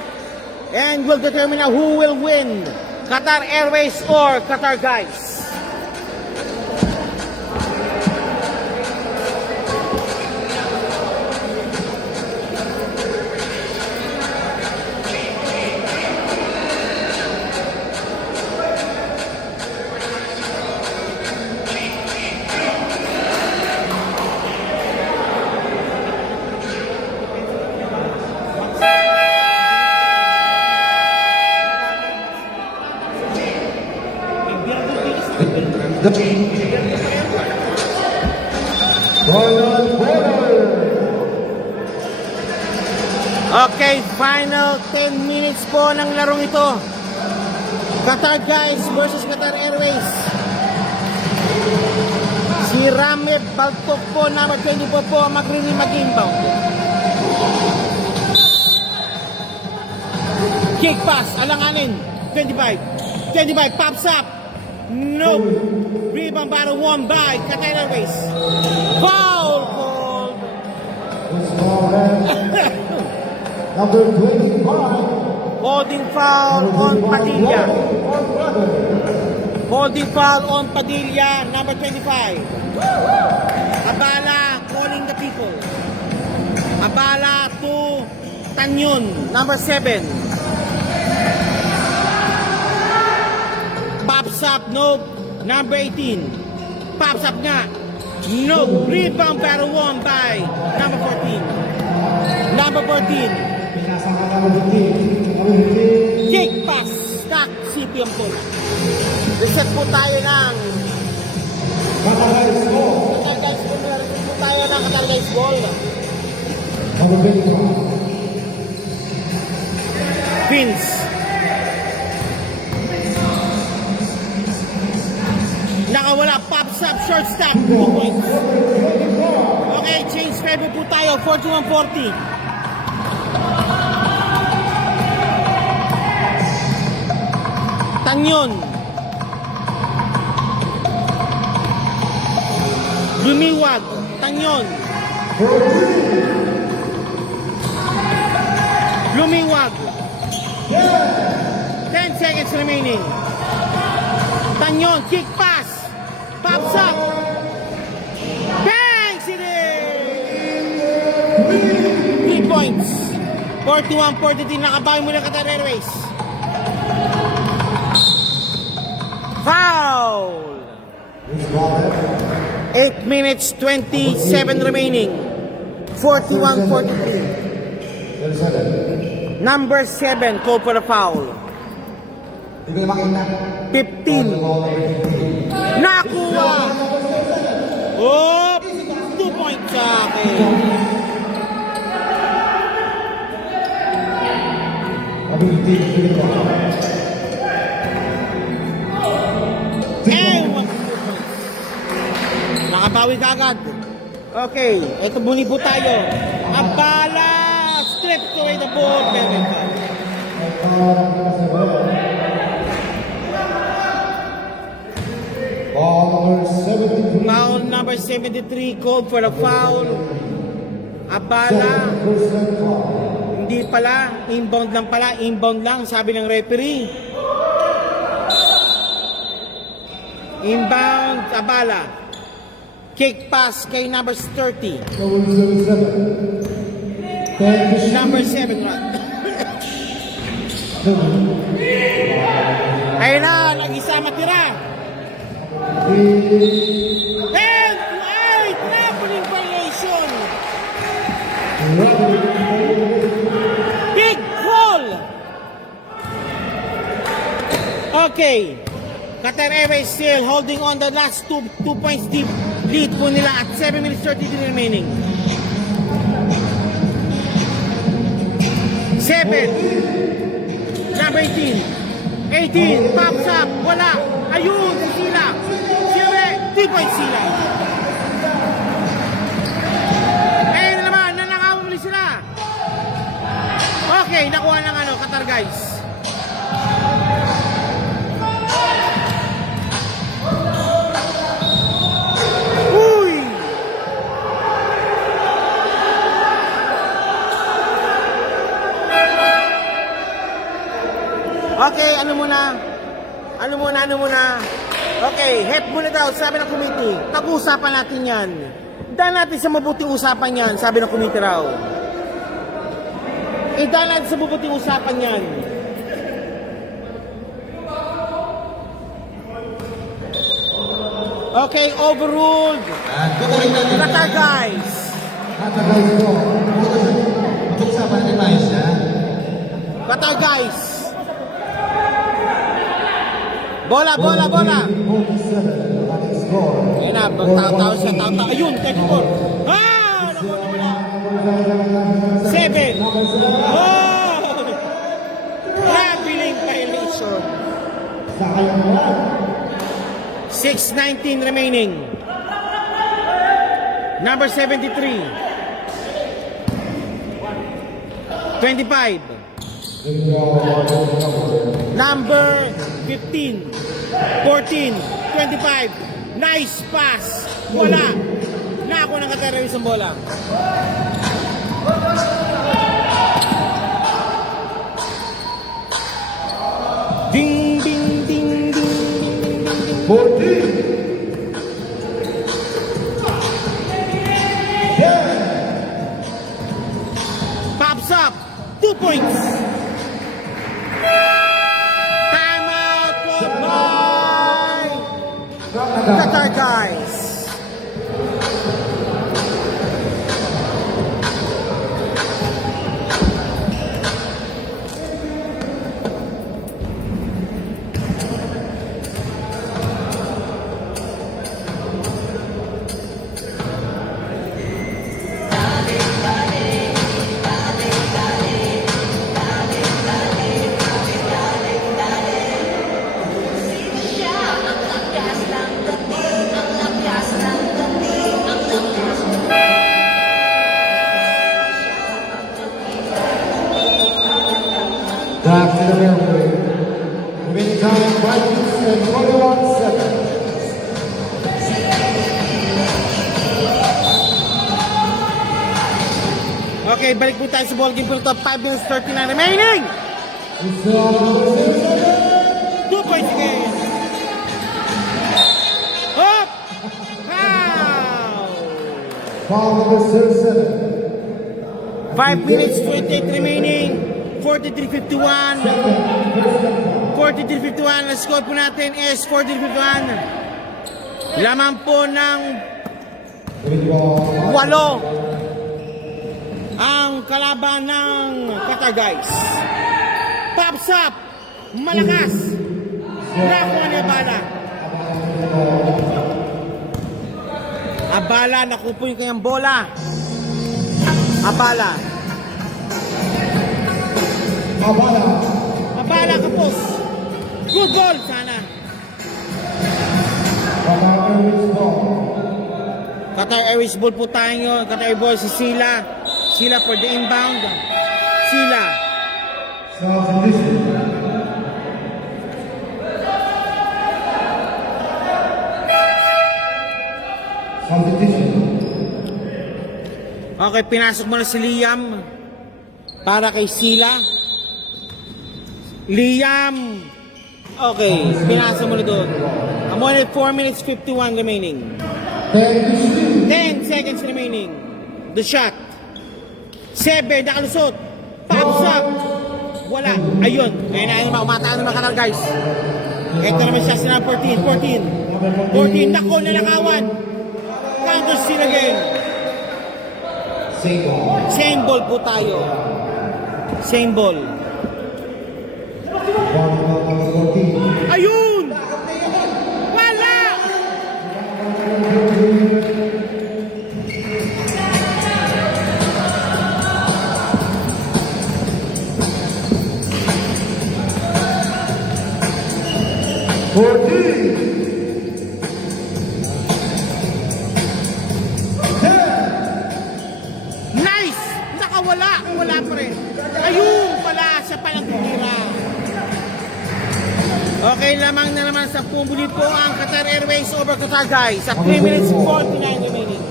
and will determine now who will win, Qatar Airways or Qatar Guys. Okay, final 10 minutes po ng larong ito. Qatar Guys versus Qatar Airways. Si Rameb Baltok po, number 24 po, mag-inbound. Kick pass, alanganin. 25, pops up. No. Rebound battle won by Qatar Airways. Foul call. Number 25. Holding foul on Padilla. Holding foul on Padilla, number 25. Abala calling the people. Abala to Tanyon, number 7. Pops up, no. Number 18. Pops up nga. No. Rebound battle won by number 14. Number 14. Kick pass. Stack CPM po. Reset po tayo ng Qatar Guys Ball. Reset po tayo ng Qatar Guys Ball. Pins. Nakawala, pops up, short stop, 2 points. Okay, change favor po tayo, 41-40. Tanyon. Lumiwag, Tanyon. Lumiwag. 10 seconds remaining. Tanyon, kick pass. Pops up. Bang! City! 3 points. 41-43. Nakabawi muna Qatar Airways. Foul! 8 minutes, 27 remaining. 41-43. Number 7, called for the foul. 15. Nakuha! Oh! 2 points sa akin. Nakabawi ka agad. Okay, ito muli po tayo. Abala! Stripped away the ball. Very good. Foul number 73 called for the foul. Abala. Hindi pala. Inbound lang pala. Inbound lang, sabi ng referee. Inbound, Abala. Kick pass kay number 30. Number 7. Ayun na, nag-isa matira. And ay, traveling violation. Big call. Okay. Qatar Airways still holding on the last 2 points deep lead po nila at 7 minutes 33 remaining. 7. Number 18. 18. Pops up. Wala. Ayun. Sila. Siyempre. 3 points sila. Ayun na naman. Nanakaw muli sila. Okay. Nakuha ng Qatar guys. Uy! Okay, ano muna? Okay, hep muna daw, sabi ng committee. Pag-uusapan natin yan. Dahil natin sa mabuting usapan yan, sabi ng committee raw. Dahil natin sa mabuting usapan yan. Okay, overruled. Qatar guys. Qatar guys. Bola. Ayun na, tao siya. Ayun, 34. Naku, wala. 7. Traveling violation. 6:19 remaining. Number 73. 25. Number 15. 14. 25. Nice pass. Bola. Nako ng Qatar Airways ang bola. Ding ding ding ding. 14. Pops up. 2 points. Time out. Goodbye. Qatar guys. Back to the railway. Remaining time 5 minutes and 21 seconds. Okay, balik po tayo sa ball game po ito. 5 minutes 39 remaining. 2 points again. Hop! How? Foul number 07. 5 minutes 28 remaining. 43-51. 43-51. Ang score po natin is 43-51. Laman po ng 8 ang kalaban ng Qatar guys. Pops up. Malakas. Nakuha ni Abala. Abala, nakuha po yung kanyang bola. Abala. Abala kapos. Good ball sana. Qatar Airways ball po tayo. Qatar Airways si Sila. Sila for the inbound. Sila. Okay, pinasok mo na si Liam para kay Sila. Liam. Okay, pinasok mo na doon. I'm on at 4 minutes 51 remaining. 10 seconds remaining. The shot. 7, nakalusot. Pops up. Wala. Ayun. Ayun na, ayun, umataan naman kanal, guys. Ito naman siya sa 14. 14. Nako, nanakawan. Counter steal again. Same ball po tayo. Same ball. Ayun! Wala! Nice! Nakawala! Wala pa rin. Ayun pala! Siya palang tumira. Okay, lamang na naman sa pumuli po ang Qatar Airways over Qatar, guys. At 3 minutes 49 remaining.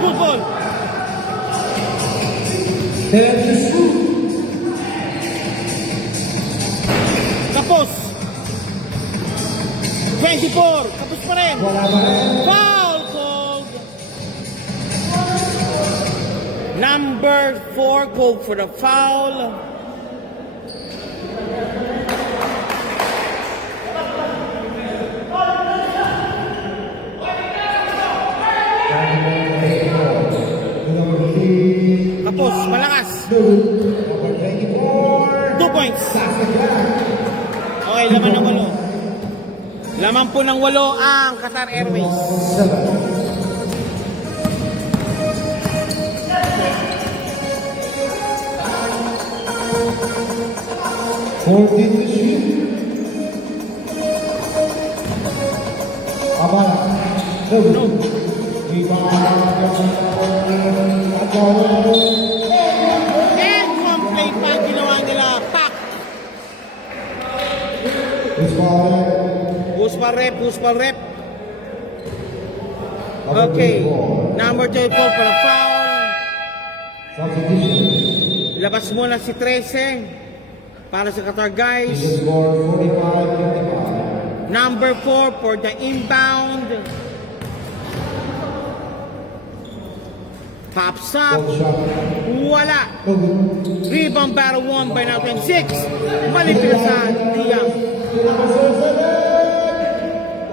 Good ball. Kapos. 24. Kapos pa rin. Foul called. Number 4 called for the foul. Kapos, malakas. 2 points. Okay, laman ng 8. Laman po ng 8 ang Qatar Airways. And complaint pa ang ginawa nila. Pak! Push pa rep. Okay. Number 12 for the foul. Labas muna si 13 para sa Qatar, guys. Number 4 for the inbound. Pops up. Wala. Rebound battle won by now 26. Malipilasan. Diyang.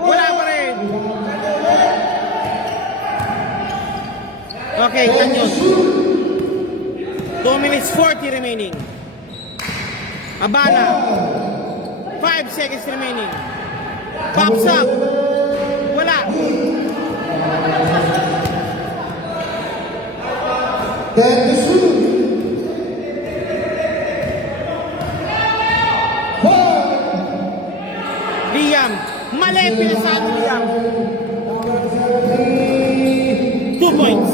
Wala pa rin. Okay, kanyon. 2 minutes 40 remaining. Abala. 5 seconds remaining. Pops up. Wala. Liam. Mali. Pinasahan ni Liam. 2 points.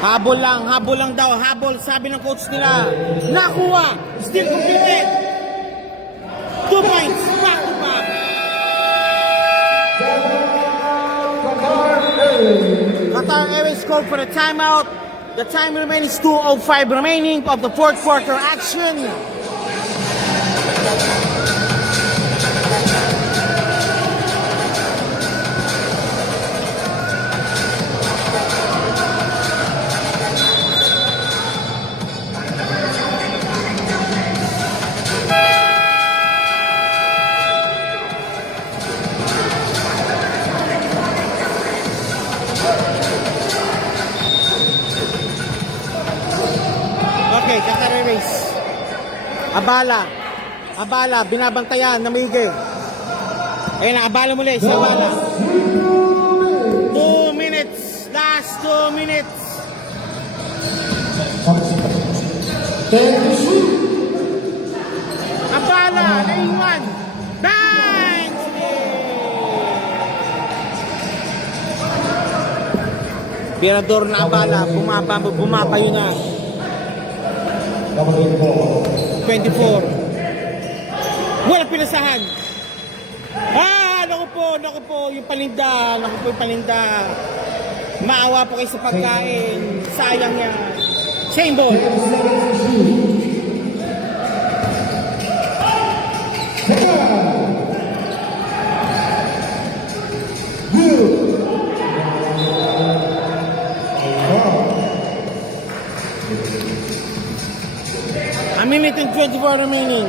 Habol lang daw, habol, sabi ng coach nila. Nakuha, still completed. 2 points, back to back. Qatar Airways called for the timeout. The time remaining is 2:05 remaining of the fourth quarter action. Okay, Qatar Airways. Abala, binabantayan na Miguel. Ayun na, Abala muli, si Abala. 2 minutes, last 2 minutes. Abala, naiwan. Bang! Birador na Abala, bumapayo na. 24. Walang pinasahan. Naku po, yung palinda. Maawa po kayo sa pagkain. Sayang yan. Same ball. 7:24 remaining.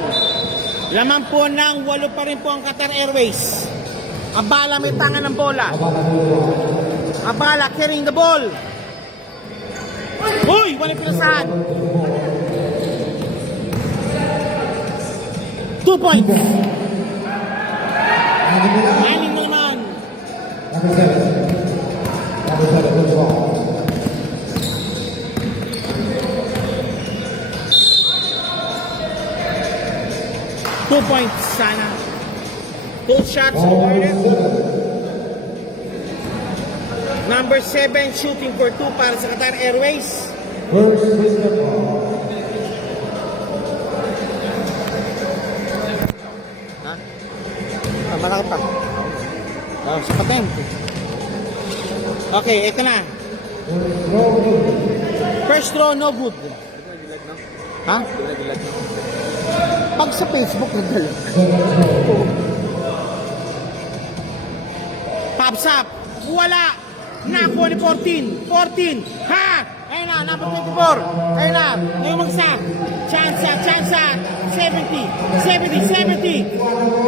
Laman po ng 8 pa rin po ang Qatar Airways. Abala may tangan ng bola. Abala carrying the ball. Uy! Walang pinasahan. 2 points. Anim na naman. Number 7. Number 7 goes ball. Two points sana. 2 shots awarded. Number 7 shooting for 2 para sa Qatar Airways. First basketball. Ha? Malaki pa. Sa patent. Okay, ito na. First throw, no good. Ha? Pag sa Facebook, nagdala. Pops up. Wala. Nakuha ni 14. 14. Ha? Ayun na, number 24. Ayun na. Ngayon mag-sack. Chance up, chance up. 70. 70, 70.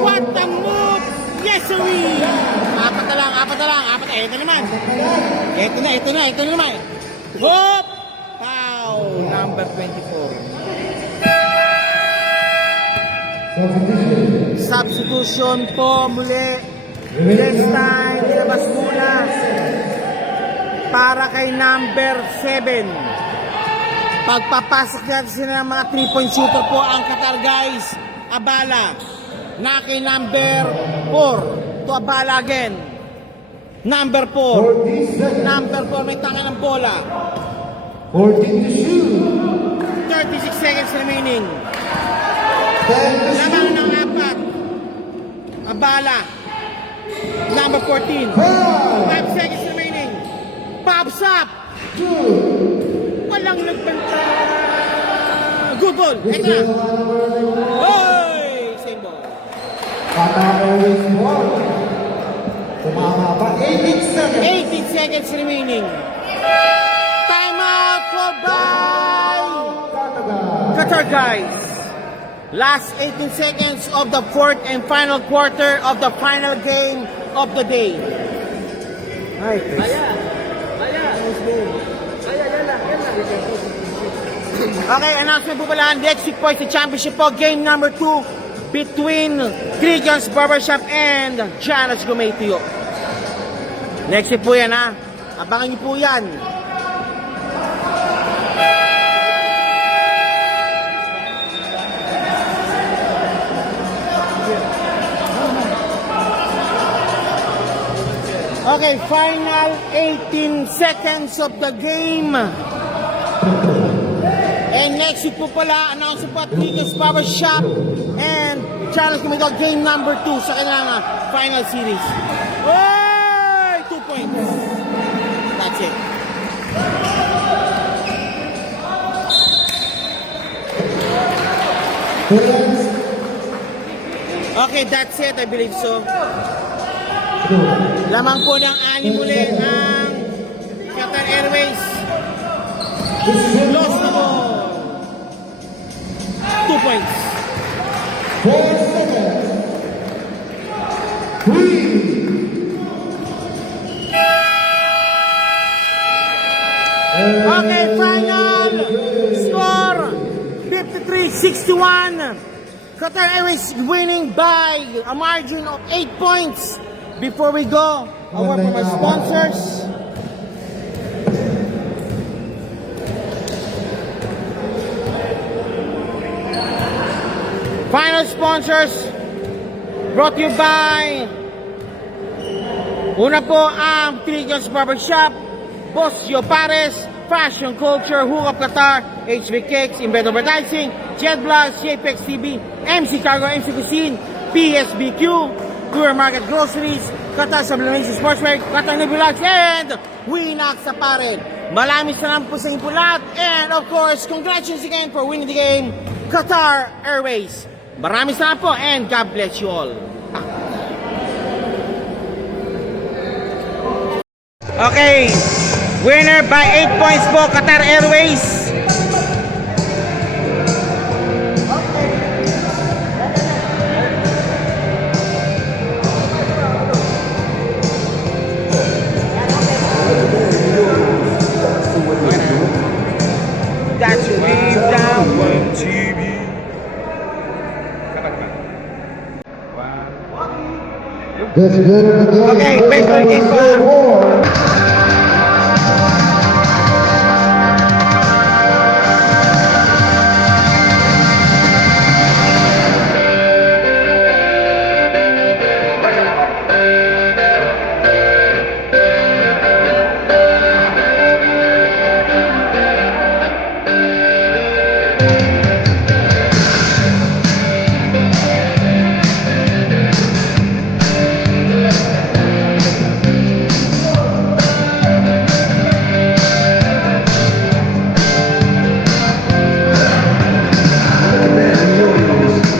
What a move! Yes, sir! Apat na lang. Ito naman. Ito na naman. Whoop! Foul. Number 24. Substitution po muli. This time, nilabas muna para kay number 7. Pagpapasok natin sila ng mga 3-point shooter po ang Qatar guys. Abala. Na kay number 4. To Abala again. Number 4. Number 4 may tanga ng bola. 14 to shoot. 36 seconds remaining. 10 to Lamang shoot. ng 4. Abala. Number 14. 5 seconds remaining. Pops up. Walang nagbanta. Good ball. Ito na. Hoy! Same ball. Qatar Airways ball. Tumama pa. 18 seconds. 18 seconds remaining. Timeout for by Qatar guys. Last 18 seconds of the 4th and final quarter of the final game of the day. Ay, okay, announcement po pala. Next week po is the championship po. Game number 2 between Trigon's Barbershop and Janos Gumaytuyo. Next week po yan ha. Abangan niyo po yan. Okay, final 18 seconds of the game. And next week po pala, announce po at Trigon's Barbershop and Challenge Kumito game number 2 sa kanilang final series. Oy! 2 points. That's it. Okay, that's it. I believe so. Lamang po ng 6 muli ang Qatar Airways. Lost na ball. 2 points. 4 seconds. 3. Okay, final score 53-61. Qatar Airways winning by a margin of 8 points. Before we go, a word from our sponsors. Final sponsors brought to you by una po ang Trigon's Barbershop, Boss Joe Pares, Fashion Culture, Hookup Qatar, HB Cakes, Embed Advertising, Jet Blast, JPEX TV, MC Cargo, MC Cuisine, PSBQ, Tour Market Groceries, Qatar Sublimation Sportswear, Qatar Nebulax, and Winax sa pared. Maraming salamat po sa inyo po lahat. And of course, congratulations again for winning the game, Qatar Airways. Maraming salamat po and God bless you all. Okay, winner by 8 points po, Qatar Airways. This good of the game. Okay, baseball game po.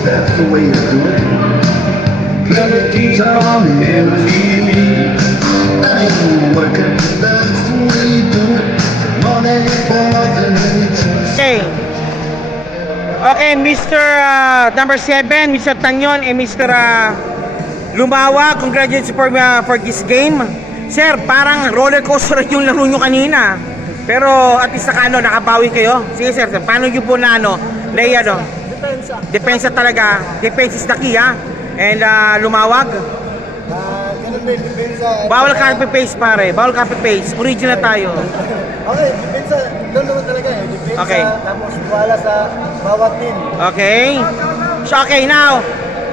That's the way to do it. Melodies on melody. I'm working, that's the way you do it. Money for the nature. Okay. Okay, Mr. Number 7, Mr. Tanyon and Mr. Lumawa, congratulations for this game. Sir, parang roller coaster yung laro nyo kanina. Pero at least nakabawi kayo. Sige sir, paano nyo po na Depensa talaga. Defense is the key, ha? And Lumawag. Ganun din, depensa. Bawal copy paste pare. Bawal copy paste. Original tayo. Okay, depensa. Doon naman talaga eh. Depensa, Okay. tapos wala sa bawat team. Okay? So okay, now,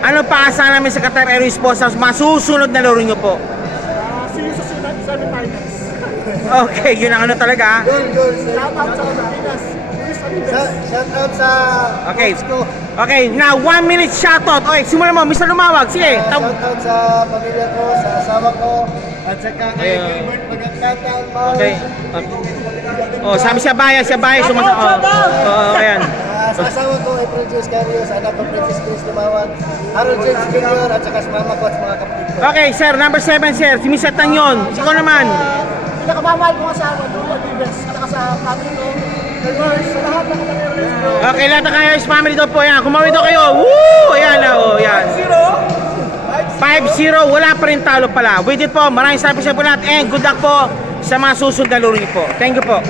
ano pa asahan namin sa Qatar Airways po sa masusunod na laro nyo po? See you sa semifinals. Okay, yun ang talaga. Goal. Shout out sa Pilipinas. Shout out sa Okay. coach ko. Okay, now 1 minute shoutout. Okay, simulan mo, Mr. Lumawag. Sige. Shout out sa pamilya ko, sa asawa ko, at saka kay Ayun. Gilbert Magagtatang. Okay. Oh, sabi siya baya ayan. Sa asawa ko, April Jules Carrios, anak ko, Princess Chris Lumawag, Harold James Jr., at saka sa mama ko at sa mga kapatid ko. Okay, sir, number 7, sir. Si Mr. Tanyon. Ikaw naman. Pinakamamahal ko asawa, Lula Vives, at saka sa family ko, kay Mars, sa lahat ng kapatid ko. Okay, lahat ng Airways family daw po yan. Kumawin daw kayo. Woo! Ayan na, oh, yan. 5-0, wala pa rin talo pala. With it po, maraming salamat po sa lahat and good luck po sa mga susunod na laro niyo po. Thank you po.